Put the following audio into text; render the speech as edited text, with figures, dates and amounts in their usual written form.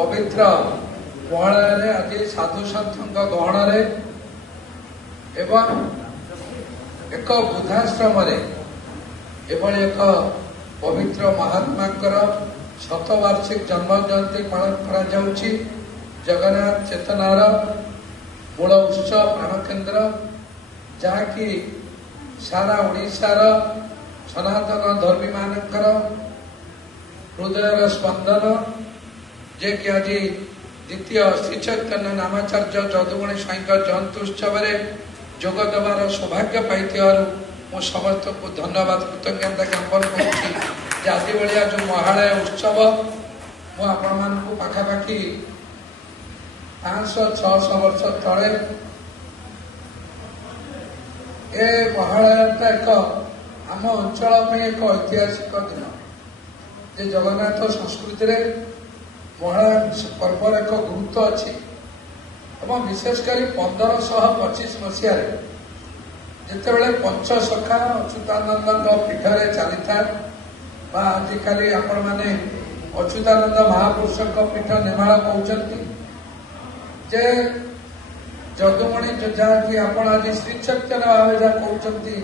पवित्र महालय आज साधु सन्थ गहण एवं एक बुद्धाश्रम एभली एक पवित्र महात्मा शतवार्षिक जन्म जयंती पालन करा जगन्नाथ चेतनार मूल उत्सव प्राणकेन्द्र जहाँकि सारा ओडिशार सनातन धर्मी मानकर हृदय स्पंदन जे कि आज द्वितीय श्री चैतन्य नामाचार्य जदुमणि स्वाई जयंती उत्सव जोग देवार सौभाग्य पाई मु समस्त को धन्यवाद कृतज्ञता ज्ञापन कर आज भाया जो महालय उत्सव मुझे पाखापाखि 500-600 वर्ष तले ए महालयटा एक आम अंचल में एक ऐतिहासिक दिन जे जगन्नाथ संस्कृति महालय पर्वर एक गुरुत्व अच्छी और विशेषकर 1525 मसीह जितेबाला पंचसखा अच्युतानंद पीठरे चली था आजिकल आपण मैंने अच्युतानंद महापुरुष पीठ निर्माण कहते जे जदुमणि जहाँकि आप आज श्री चैतन्य भाव कहते